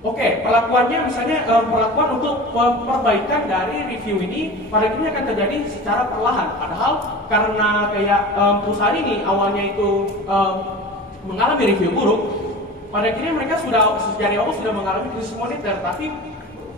Oke, perlakuannya misalnya perlakuan untuk perbaikan dari review ini pada akhirnya akan terjadi secara perlahan. Padahal karena kayak perusahaan ini awalnya itu mengalami review buruk, pada akhirnya mereka sudah dari awal sudah mengalami krisis moneter, tapi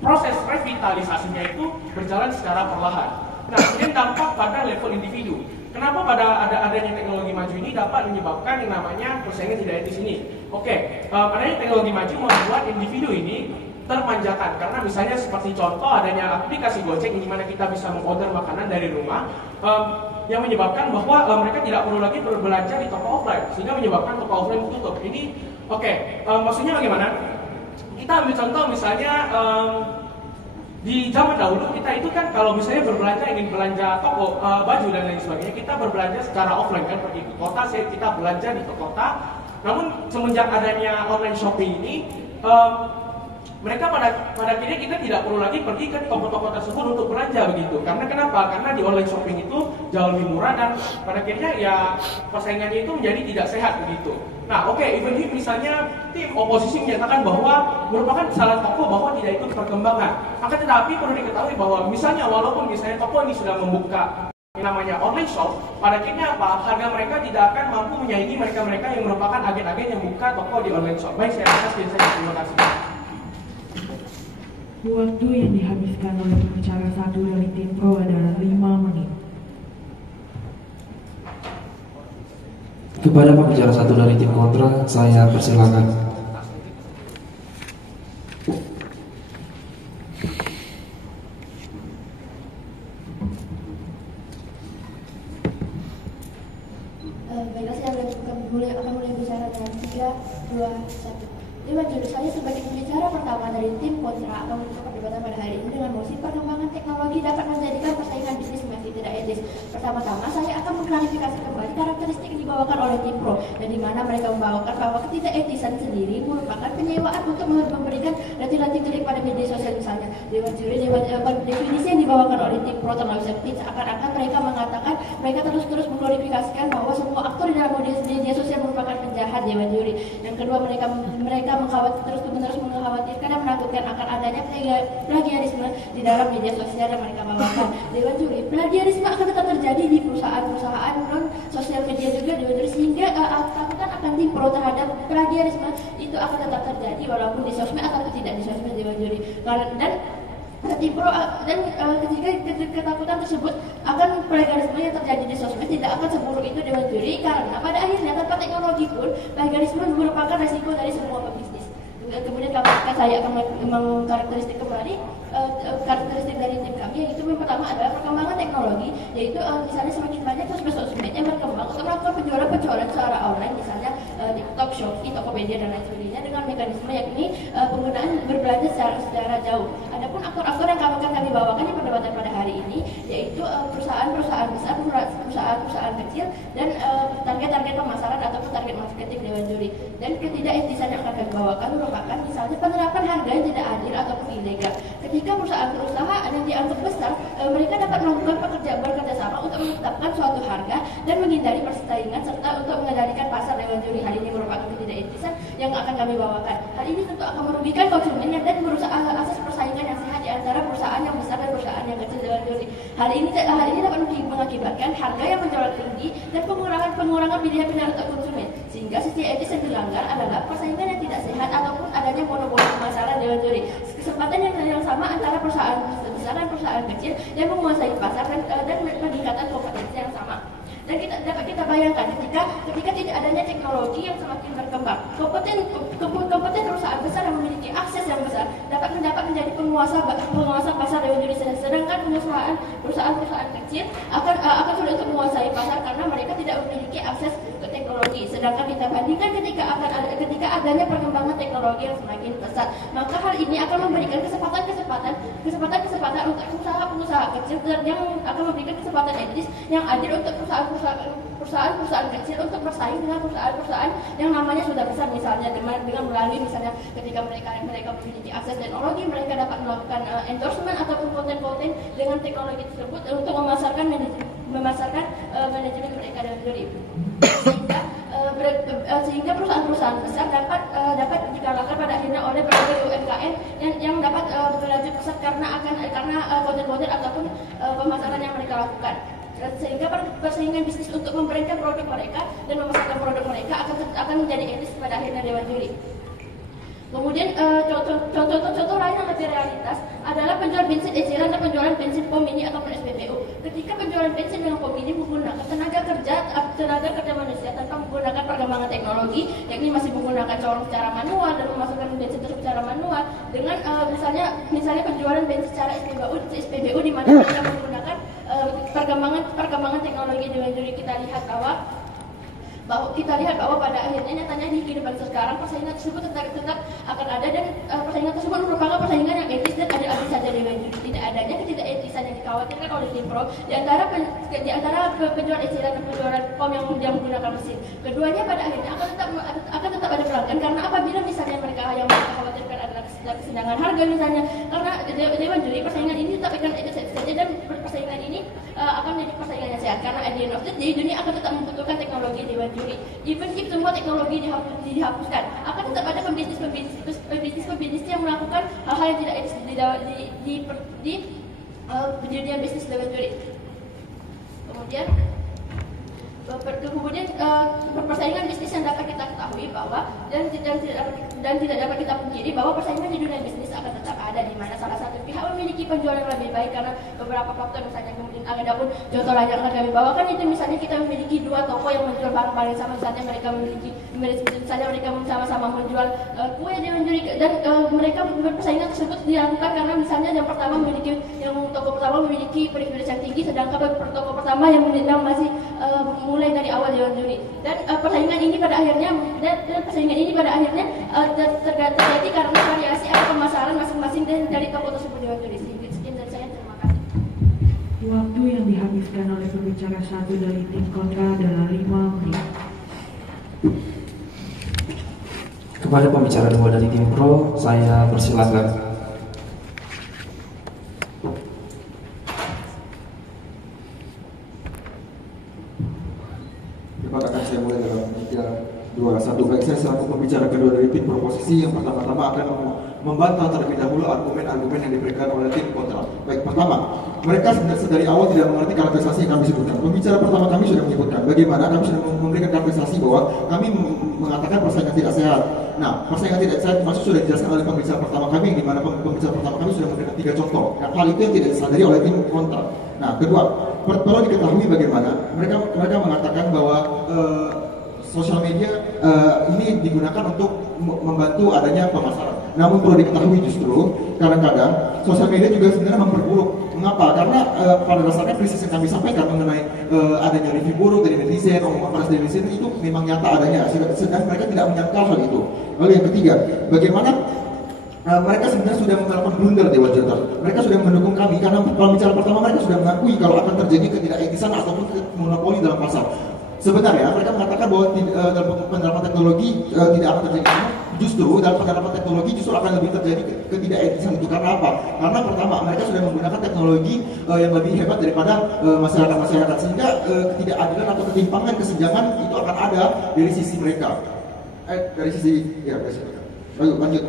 proses revitalisasinya itu berjalan secara perlahan. Nah, kemudian dampak pada level individu. Kenapa pada adanya teknologi maju ini dapat menyebabkan yang namanya persaingan tidak etis ini? Oke, adanya teknologi maju membuat individu ini termanjakan karena misalnya seperti contoh adanya aplikasi Gojek di mana kita bisa mengorder makanan dari rumah yang menyebabkan bahwa mereka tidak perlu lagi berbelanja di toko offline sehingga menyebabkan toko offline tutup. Ini maksudnya bagaimana? Kita ambil contoh misalnya di zaman dahulu kita itu kan kalau misalnya berbelanja ingin belanja toko baju dan lain sebagainya kita berbelanja secara offline kan pergi ke kota kita belanja di kota. Namun semenjak adanya online shopping ini mereka pada akhirnya kita tidak perlu lagi pergi ke toko-toko tersebut untuk belanja begitu. Karena kenapa? Karena di online shopping itu jauh lebih murah dan pada akhirnya ya persaingannya itu menjadi tidak sehat begitu. Nah, even if misalnya tim oposisi menyatakan bahwa merupakan kesalahan toko bahwa tidak ikut perkembangan. Akan tetapi perlu diketahui bahwa misalnya walaupun misalnya toko ini sudah membuka yang namanya online shop, pada akhirnya apa? Harga mereka tidak akan mampu menyaingi mereka-mereka yang merupakan agen-agen yang buka toko di online shop. Baik, saya rasa sekian saja. Terima kasih. Waktu yang dihabiskan oleh pembicara satu dari tim pro adalah 5 menit. Kepada pembicara satu dari tim kontra, saya persilakan. Baiklah, saya akan mulai bicara dengan 3, 2, 1. Dewan juri, saya sebagai pembicara pertama dari tim kontra akan menutup perdebatan pada hari ini dengan mosi perkembangan teknologi dapat menjadikan persaingan bisnis masih tidak etis. Pertama-tama saya akan mengklarifikasi kembali karakteristik yang dibawakan oleh tim pro dan di mana mereka membawakan bahwa ketidaketisan sendiri merupakan penyewaan untuk memberikan latih-latih klik pada media sosial misalnya. Dewan juri, definisi yang dibawakan oleh tim pro terlalu sempit, seakan-akan mereka mengatakan mereka terus mengklarifikasikan bahwa semua aktor di dalam media sosial merupakan penjahat. Dewan juri. Yang kedua, mereka terus-menerus mengkhawatirkan dan menakutkan akan adanya plagiarisme di dalam media sosial yang mereka bawakan. Dewan juri, plagiarisme akan tetap terjadi di perusahaan-perusahaan non sosial media juga, Dewan juri, sehingga ketakutan akan tim pro terhadap plagiarisme itu akan tetap terjadi walaupun di sosmed atau tidak di sosmed, Dewan juri. Dan tim pro dan ketika ketakutan tersebut akan plagiarisme yang terjadi di sosmed tidak akan seburuk itu, Dewan juri, karena pada akhirnya tanpa teknologi pun plagiarisme merupakan resiko dari semua pebisnis. Kemudian saya akan mengkarakteristik kembali karakteristik dari tim kami, yaitu yang pertama adalah perkembangan teknologi, yaitu misalnya semakin banyak sosmed yang berkembang untuk melakukan penjualan secara online, misalnya TikTok, Shopee, Tokopedia dan lain sebagainya dengan mekanisme yakni penggunaan berbelanja secara jauh. Adapun aktor-aktor yang akan kami bawakan di perdebatan pada hari ini, yaitu perusahaan-perusahaan besar, perusahaan-perusahaan kecil, dan target-target pemasaran ataupun target marketing, Dewan juri. Dan ketidaketisan yang akan kami bawakan merupakan misalnya penerapan harga yang tidak adil ataupun ilegal. Ketika perusahaan-perusahaan yang dianggap besar, mereka dapat melakukan bekerja sama untuk menetapkan suatu harga dan menghindari persaingan serta untuk mengendalikan pasar, Dewan juri. Hal ini merupakan ketidaketisan yang akan kami bawakan. Hal ini tentu akan merugikan konsumen dan merusak asas persaingan yang sehat di antara perusahaan yang besar dan perusahaan yang kecil, Dewan juri. Hal ini dapat mengakibatkan harga yang menjual tinggi dan pengurangan pilihan untuk konsumen, sehingga sisi etis yang dilanggar adalah persaingan yang tidak sehat ataupun adanya monopoli pemasaran, Dewan juri. Kesempatan yang sama antara perusahaan besar dan perusahaan kecil yang menguasai pasar dan peningkatan kompetensi yang sama. Dan dapat kita bayangkan ketika tidak adanya teknologi yang semakin berkembang, kompeten perusahaan besar yang memiliki akses yang besar dapat menjadi penguasa pasar, Dewan juri. Sedangkan perusahaan kecil akan sulit untuk menguasai pasar karena mereka tidak memiliki akses ke teknologi. Sedangkan kita bandingkan ketika adanya perkembangan teknologi yang semakin pesat, maka hal ini akan memberikan kesempatan untuk pengusaha kecil yang akan memberikan kesempatan etis yang adil untuk perusahaan kecil untuk bersaing dengan perusahaan yang namanya sudah besar, misalnya dengan melalui misalnya ketika mereka memiliki akses teknologi, mereka dapat melakukan endorsement ataupun konten-konten dengan teknologi tersebut untuk memasarkan manajemen mereka, Dewan juri. Sehingga sehingga perusahaan-perusahaan besar dapat dikalahkan pada akhirnya oleh berbagai UMKM yang dapat berlanjut pesat karena konten-konten ataupun pemasaran yang mereka lakukan. Sehingga persaingan bisnis untuk membrandkan produk mereka dan memasarkan produk mereka akan menjadi etis pada akhirnya Dewan Juri. Kemudian contoh lain yang lebih realitas adalah penjualan bensin eceran dan penjualan bensin pom mini ataupun SPBU. Ketika penjualan bensin dengan pom mini menggunakan tenaga kerja manusia tanpa menggunakan perkembangan teknologi, yakni masih menggunakan colong secara manual dan memasukkan bensin tersebut secara manual dengan misalnya penjualan bensin secara SPBU di mana mereka menggunakan perkembangan teknologi. Dewan Juri kita lihat bahwa pada akhirnya nyatanya di kehidupan sekarang persaingan tersebut tetap akan ada dan persaingan tersebut merupakan persaingan yang etis dan adil saja. Dewan Juri tidak adanya ketidaketisan yang dikhawatirkan oleh tim pro di antara penjualan eceran dan penjualan pom yang menggunakan mesin. Keduanya pada akhirnya akan tetap ada pelanggan karena apabila misalnya mereka yang khawatirkan adalah kesenjangan harga misalnya, karena Dewan Juri persaingan ini tetap akan etis saja dan persaingan ini akan menjadi persaingan yang sehat karena at the end of the day dunia akan tetap membutuhkan teknologi Dewan Juri. Even if semua teknologi dihapuskan, akan tetap ada pembisnis yang melakukan hal-hal yang tidak etis di dunia bisnis Dewan Juri. Kemudian persaingan bisnis yang dapat kita ketahui bahwa dan tidak dapat kita pungkiri bahwa persaingan di dunia bisnis akan tetap ada, di mana salah satu pihak memiliki penjualan yang lebih baik karena beberapa faktor misalnya. Kemudian ada pun contoh lain yang akan kami bawakan itu misalnya kita memiliki dua toko yang menjual barang-barang yang sama, misalnya mereka sama-sama menjual kue Dewan Juri dan mereka persaingan tersebut dilakukan karena misalnya toko pertama memiliki privilege yang tinggi sedangkan toko pertama yang masih mulai dari awal Dewan Juri dan persaingan ini pada akhirnya terjadi karena variasi atau pemasaran masing-masing dari toko tersebut Dewan Juri. Sekian dari saya, terima kasih. Waktu yang dihabiskan oleh pembicara satu dari tim kontra adalah 5 menit. Kepada pembicara 2 dari tim pro, saya persilakan. Akan saya mulai dalam 3, 2, 1. Baik, saya selaku pembicara kedua dari tim proposisi yang pertama-tama akan membantah terlebih dahulu argumen-argumen yang diberikan oleh tim kontra. Baik, pertama, mereka dari awal tidak mengerti karakterisasi yang kami sebutkan. Pembicara pertama kami sudah menyebutkan bagaimana kami sudah memberikan karakterisasi bahwa kami mengatakan persaingan tidak sehat. Nah, persaingan tidak sehat maksud sudah dijelaskan oleh pembicara pertama kami, di mana pembicara pertama kami sudah memberikan 3 contoh. Nah, hal itu yang tidak disadari oleh tim kontra. Nah, kedua, perlu diketahui bagaimana mereka mengatakan bahwa sosial media ini digunakan untuk membantu adanya pemasaran. Namun perlu diketahui justru kadang-kadang sosial media juga sebenarnya memperburuk. Mengapa? Karena pada dasarnya krisis yang kami sampaikan mengenai adanya review buruk dari netizen, omongan panas dari netizen itu memang nyata adanya. Sedang mereka tidak menyangkal hal itu. Lalu yang ketiga, bagaimana mereka sebenarnya sudah melakukan blunder Dewan Juri. Mereka sudah mendukung kami karena kalau bicara pertama mereka sudah mengakui kalau akan terjadi ketidaketisan ataupun monopoli dalam pasar. Sebenarnya mereka mengatakan bahwa dalam penerapan teknologi tidak akan terjadi. Justru dalam penerapan teknologi justru akan lebih terjadi ketidaketisan itu. Karena apa? Karena pertama mereka sudah menggunakan teknologi yang lebih hebat daripada masyarakat sehingga ketidakadilan atau ketimpangan kesenjangan itu akan ada dari sisi mereka. Lanjut.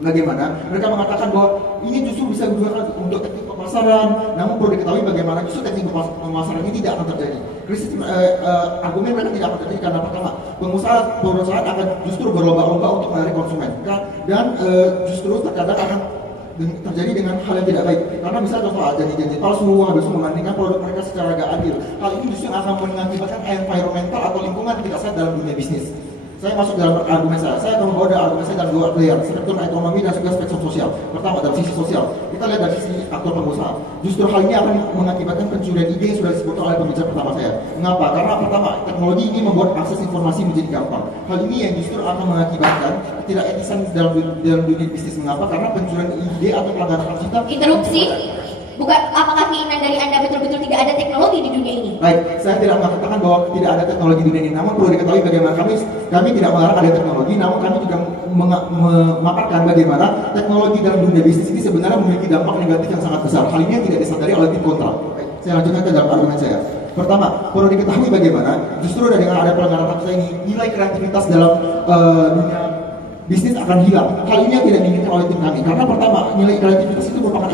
Bagaimana mereka mengatakan bahwa ini justru bisa digunakan untuk teknik pemasaran, namun perlu diketahui bagaimana justru teknik pemasaran ini tidak akan terjadi. Krisis argumen mereka tidak akan terjadi karena pertama, perusahaan akan justru berlomba-lomba untuk menarik konsumen dan justru terkadang akan terjadi dengan hal yang tidak baik. Karena misalnya contoh janji-janji palsu, habis membandingkan produk mereka secara gak adil. Hal ini justru akan mengakibatkan environmental atau lingkungan tidak sehat dalam dunia bisnis. Saya masuk dalam argumen saya akan membawa argumen saya dalam 2 layer, spektrum ekonomi dan juga spektrum sosial. Pertama, dari sisi sosial, kita lihat dari sisi aktor pengusaha. Justru hal ini akan mengakibatkan pencurian ide yang sudah disebutkan oleh pembicara pertama saya. Mengapa? Karena pertama, teknologi ini membuat akses informasi menjadi gampang. Hal ini yang justru akan mengakibatkan ketidaketisan dalam dunia bisnis. Mengapa? Karena pencurian ide atau pelanggaran hak cipta. Interupsi. Bukan, apakah keinginan dari Anda betul-betul tidak ada teknologi di dunia ini? Baik, saya tidak mengatakan bahwa tidak ada teknologi di dunia ini. Namun perlu diketahui bagaimana kami tidak melarang ada teknologi, namun kami juga memaparkan bagaimana teknologi dalam dunia bisnis ini sebenarnya memiliki dampak negatif yang sangat besar. Hal ini yang tidak disadari oleh tim kontra. Baik, saya lanjutkan ke dalam argumen saya. Pertama, perlu diketahui bagaimana justru dengan ada pelanggaran hak ini nilai kreativitas dalam dunia bisnis akan hilang. Hal ini yang tidak diinginkan oleh tim kami. Karena pertama, nilai kreativitas itu merupakan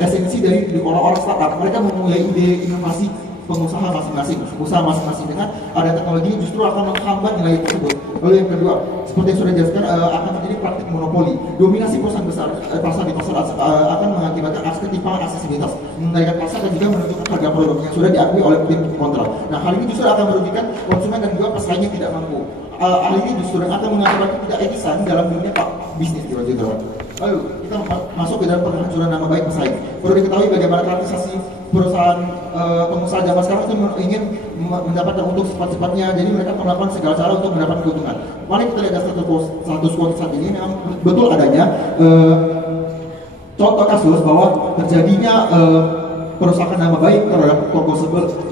esensi dari orang-orang startup. Mereka memulai ide inovasi pengusaha masing-masing, usaha masing-masing dengan ada teknologi justru akan menghambat nilai tersebut. Lalu yang kedua, seperti yang sudah dijelaskan akan terjadi praktik monopoli. Dominasi perusahaan besar pasar di pasar akan mengakibatkan ketimpangan aksesibilitas, menaikkan pasar dan juga menentukan harga produk yang sudah diakui oleh tim kontra. Nah, hal ini justru akan merugikan konsumen dan juga pesaingnya tidak mampu. Hal ini justru akan mengakibatkan tidak etisan dalam dunia bisnis di wajah. Lalu kita masuk ke dalam penghancuran nama baik pesaing. Perlu diketahui bagaimana transaksi perusahaan pengusaha zaman sekarang itu ingin mendapatkan untung cepat-cepatnya, jadi mereka melakukan segala cara untuk mendapatkan keuntungan. Mari kita lihat status quo saat ini memang betul adanya contoh kasus bahwa terjadinya perusahaan nama baik terhadap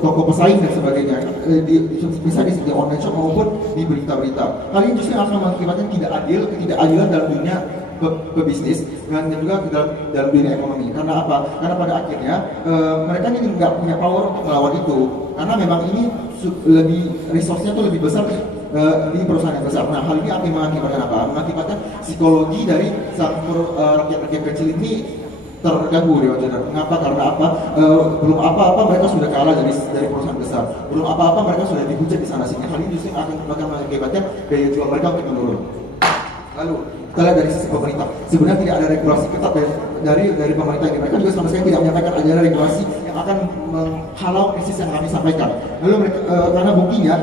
toko pesaing dan sebagainya, bisa di online shop maupun di berita-berita. Hal ini justru akan mengakibatkan ketidakadilan dalam dunia pebisnis dan juga dalam dunia ekonomi. Karena apa? Karena pada akhirnya mereka ini nggak punya power untuk melawan itu. Karena memang ini lebih resource-nya tuh lebih besar di perusahaan yang besar. Nah, hal ini akan mengakibatkan apa? Mengakibatkan psikologi dari rakyat-rakyat kecil ini terganggu di wajah. Mengapa? Karena apa? Belum apa-apa mereka sudah kalah dari perusahaan besar. Belum apa-apa mereka sudah dihujat di sana sini. Hal ini justru akan mengakibatkan daya jual mereka untuk menurun. Lalu kita lihat dari sisi pemerintah, sebenarnya tidak ada regulasi ketat dari pemerintah ini. Mereka juga sama sekali tidak menyampaikan ada regulasi yang akan menghalau krisis yang kami sampaikan. Lalu mereka, karena buktinya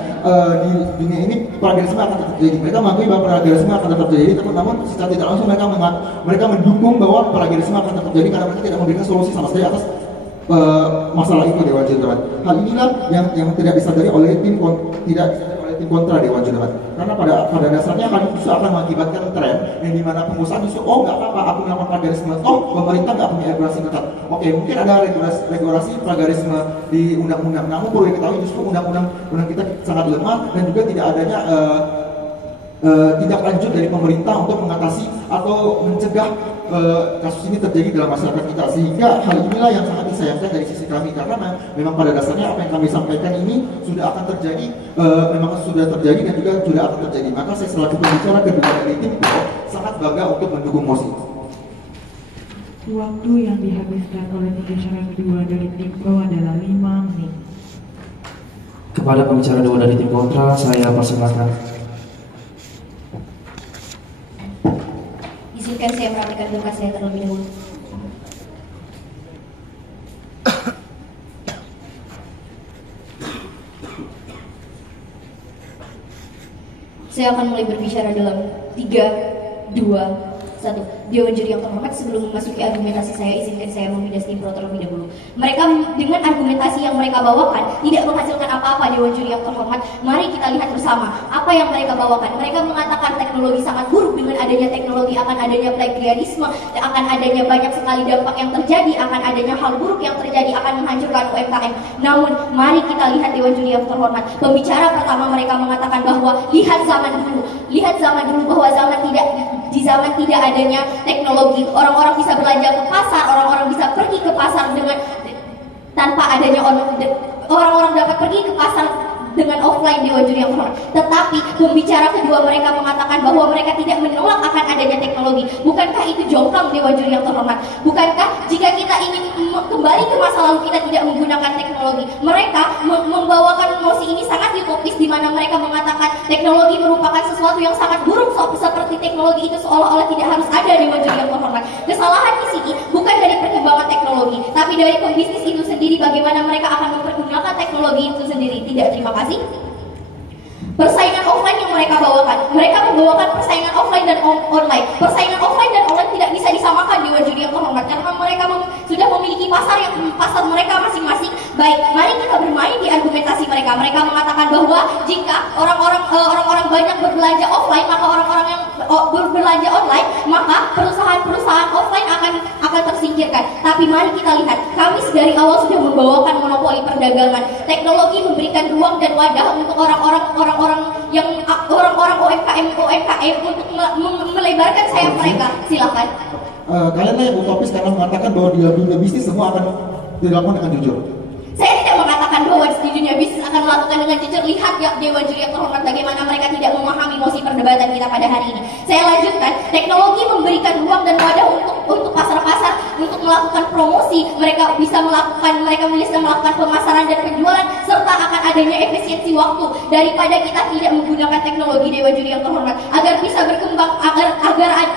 di dunia ini plagiarisme akan tetap terjadi. Mereka mengakui bahwa plagiarisme akan tetap terjadi, namun secara tidak langsung mereka mendukung bahwa plagiarisme akan tetap terjadi karena mereka tidak memberikan solusi sama sekali atas masalah itu Dewan Jurnal. Hal inilah yang tidak disadari oleh tim kontra Dewan Jurnal. Karena pada dasarnya hal itu akan mengakibatkan tren yang dimana pengusaha justru tidak apa-apa aku melakukan plagiarisme, pemerintah nggak punya regulasi ketat. Oke, mungkin ada regulasi plagiarisme di undang-undang, namun perlu diketahui justru undang-undang kita sangat lemah dan juga tidak adanya tindak lanjut dari pemerintah untuk mengatasi atau mencegah kasus ini terjadi dalam masyarakat kita, sehingga hal inilah yang sangat disayangkan dari sisi kami karena memang pada dasarnya apa yang kami sampaikan ini sudah akan terjadi, memang sudah terjadi dan juga sudah akan terjadi. Maka saya selaku pembicara kedua dari tim sangat bangga untuk mendukung mosi. Waktu yang dihabiskan oleh pembicara kedua dari tim pro adalah 5 menit. Kepada pembicara dua dari tim kontra, saya persilakan. Izinkan saya merapikan berkas saya terlebih dahulu. Saya akan mulai berbicara dalam 3, 2, 1. Dewan juri yang terhormat, sebelum memasuki argumentasi saya, izinkan saya memindas tim pro terlebih dahulu. Mereka dengan argumentasi yang mereka bawakan tidak menghasilkan apa-apa. Dewan juri yang terhormat, mari kita lihat bersama apa yang mereka bawakan. Mereka mengatakan teknologi sangat buruk, dengan adanya teknologi akan adanya plagiarisme, akan adanya banyak sekali dampak yang terjadi, akan adanya hal buruk yang terjadi, akan menghancurkan UMKM. Namun mari kita lihat Dewan juri yang terhormat. Pembicara pertama mereka mengatakan bahwa lihat zaman dulu bahwa di zaman tidak adanya teknologi, orang-orang bisa belanja ke pasar, orang-orang bisa pergi ke pasar dengan tanpa adanya orang-orang dapat pergi ke pasar dengan offline Dewan juri yang terhormat. Tetapi pembicara kedua mereka mengatakan bahwa mereka tidak menolak akan adanya teknologi. Bukankah itu jomplang Dewan juri yang terhormat? Bukankah jika kita ingin kembali ke masa lalu kita tidak menggunakan teknologi? Mereka membawakan mosi ini sangat utopis, di mana mereka mengatakan teknologi merupakan sesuatu yang sangat buruk, seperti teknologi itu seolah-olah tidak harus ada Dewan juri yang terhormat. Kesalahan di sini bukan dari perkembangan teknologi, tapi dari pembisnis itu sendiri, bagaimana mereka akan mempergunakan teknologi itu sendiri. Tidak, terima kasih. Persaingan offline yang mereka membawakan persaingan offline dan online. Persaingan offline dan online tidak bisa disamakan Dewan juri yang terhormat karena mereka sudah memiliki pasar mereka masing-masing. Baik, mari kita bermain di argumentasi mereka. Mereka mengatakan bahwa jika orang-orang banyak berbelanja offline, maka orang-orang yang berbelanja online, maka perusahaan-perusahaan offline akan tersingkirkan. Tapi mari kita lihat, kami dari awal sudah membawakan monopoli perdagangan. Teknologi memberikan ruang dan wadah untuk orang-orang UMKM untuk melebarkan sayap mereka. Silakan. Kalian yang utopis karena mengatakan bahwa di dalam dunia bisnis semua akan dilakukan dengan jujur. Saya tidak mengatakan mengatakan bahwa di dunia bisnis akan melakukan dengan jujur. Lihat ya Dewan Juri yang terhormat bagaimana mereka tidak memahami mosi perdebatan kita pada hari ini. Saya lanjutkan, teknologi memberikan ruang dan wadah untuk pasar-pasar untuk melakukan promosi. Mereka bisa melakukan pemasaran dan penjualan serta akan adanya efisiensi waktu daripada kita tidak menggunakan teknologi. Dewan Juri yang terhormat, agar bisa berkembang, agar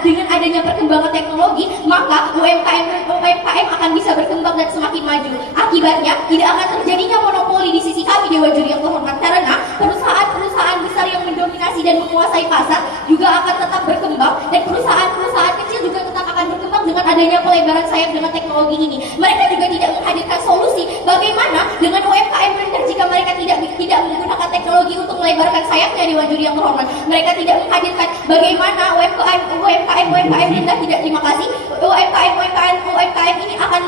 dengan adanya perkembangan teknologi maka UMKM akan bisa berkembang dan semakin maju. Akibatnya tidak akan terjadinya monopoli di sisi kami Dewan Juri yang terhormat, karena perusahaan-perusahaan besar yang mendominasi dan menguasai pasar juga akan tetap berkembang, dan perusahaan-perusahaan kecil juga tetap akan berkembang dengan adanya pelebaran sayap dengan teknologi ini. Mereka juga tidak menghadirkan solusi bagaimana dengan UMKM rendah jika mereka tidak menggunakan teknologi untuk melebarkan sayapnya Dewan Juri yang terhormat. Mereka tidak menghadirkan bagaimana UMKM rendah tidak, terima kasih, UMKM ini akan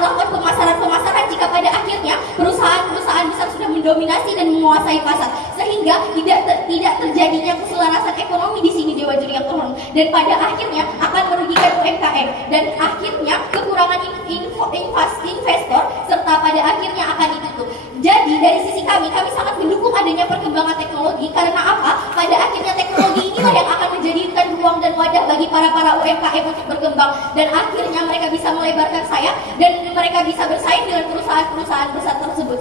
melakukan pemasaran jika pada akhirnya perusahaan besar sudah mendominasi dan menguasai pasar, sehingga tidak terjadinya keselarasan ekonomi di sini Dewan Juri yang terhormat, dan pada akhirnya akan merugikan UMKM dan akhirnya kekurangan investor serta pada akhirnya akan ditutup. Jadi dari sisi kami sangat mendukung adanya perkembangan teknologi, karena apa? Pada akhirnya teknologi inilah yang akan menjadikan ruang dan wadah bagi para UMKM untuk berkembang, dan akhirnya mereka bisa melebarkan sayap dan mereka bisa bersaing dengan perusahaan-perusahaan besar tersebut.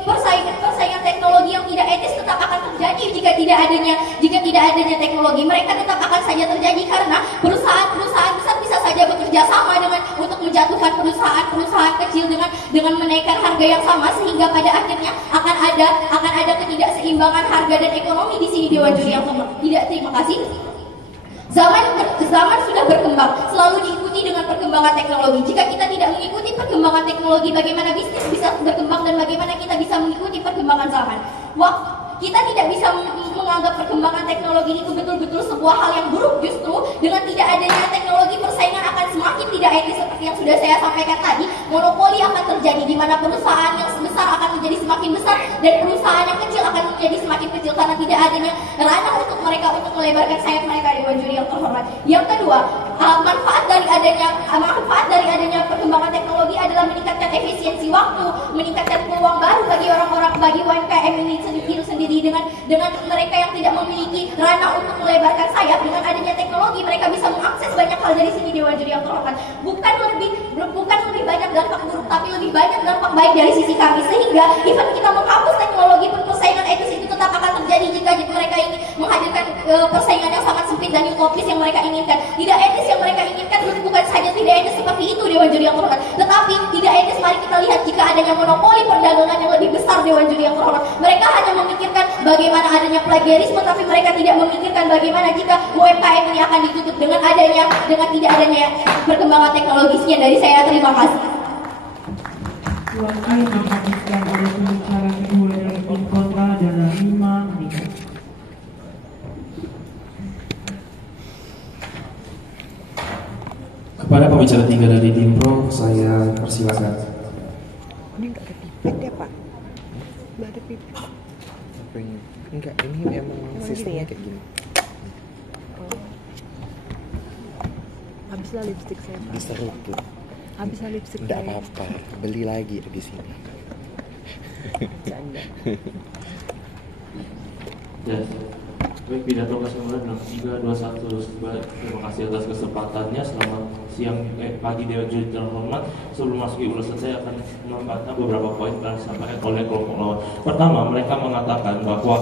Persaingan teknologi yang tidak etis tetap akan terjadi jika tidak adanya teknologi. Mereka tetap akan saja terjadi karena perusahaan besar bisa saja bekerja sama untuk menjatuhkan perusahaan kecil dengan menaikkan harga yang sama, sehingga pada akhirnya akan ada ketidakseimbangan harga dan ekonomi di sini Dewan Juri yang tidak, terima kasih. Zaman sudah berkembang, selalu diikuti dengan perkembangan teknologi. Jika kita tidak mengikuti perkembangan teknologi, bagaimana bisnis bisa berkembang dan bagaimana kita bisa mengikuti perkembangan zaman? Kita tidak bisa menganggap perkembangan teknologi itu betul-betul sebuah hal yang buruk. Justru dengan tidak adanya teknologi, persaingan akan semakin tidak etis seperti yang sudah saya sampaikan tadi. Monopoli akan terjadi di mana perusahaan yang besar akan menjadi semakin besar dan perusahaan yang kecil akan menjadi semakin kecil karena tidak adanya ranah untuk mereka untuk melebarkan sayap mereka Dewan Juri yang terhormat. Yang kedua, manfaat dari adanya perkembangan teknologi adalah meningkatkan efisiensi waktu, meningkatkan peluang baru bagi UMKM ini sendiri dengan mereka yang tidak memiliki ranah untuk melebarkan sayap. Dengan adanya teknologi mereka bisa mengakses banyak hal dari sini Dewan Juri yang terhormat. Bukan lebih banyak dampak buruk, tapi lebih banyak dampak baik dari sisi kami, sehingga even kita menghapus teknologi, persaingan etis itu tetap akan terjadi jika mereka ini menghadirkan persaingan yang sangat sempit dan utopis yang mereka inginkan. Tidak etis yang mereka inginkan bukan saja tidak etis seperti itu Dewan Juri yang terhormat, tetapi tidak etis mari kita lihat jika adanya monopoli perdagangan yang lebih besar Dewan Juri yang terhormat. Mereka hanya memikirkan bagaimana adanya plagiarisme, tapi mereka tidak memikirkan bagaimana jika UMKM ini akan ditutup dengan tidak adanya perkembangan teknologisnya. Dari saya, terima kasih. Waktu yang dihabiskan oleh pembicara kedua dari tim kontra adalah 5 menit. Kepada pembicara 3 dari tim pro, saya persilakan. Ini enggak ada pipet ya Pak? Enggak ada pipet. Enggak, ini emang sistemnya kayak gini. Habislah lipstick saya Pak. Diseruput. Habislah lipstick Enggak saya. apa-apa, beli lagi di sini. Canda. Ya, baik, pidato kesimpulan 3, 2, 1. Terima kasih atas kesempatannya. Selamat siang, pagi Dewan Juri terhormat. Sebelum masuk ulasan, saya akan membantah beberapa poin yang disampaikan oleh kelompok lawan. Pertama, mereka mengatakan bahwa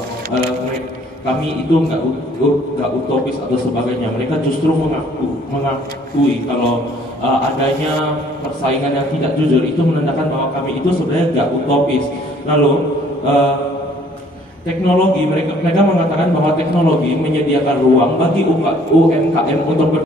kami itu nggak utopis atau sebagainya. Mereka justru mengakui kalau adanya persaingan yang tidak jujur itu menandakan bahwa kami itu sebenarnya nggak utopis. Lalu teknologi, mereka mengatakan bahwa teknologi menyediakan ruang bagi UMKM untuk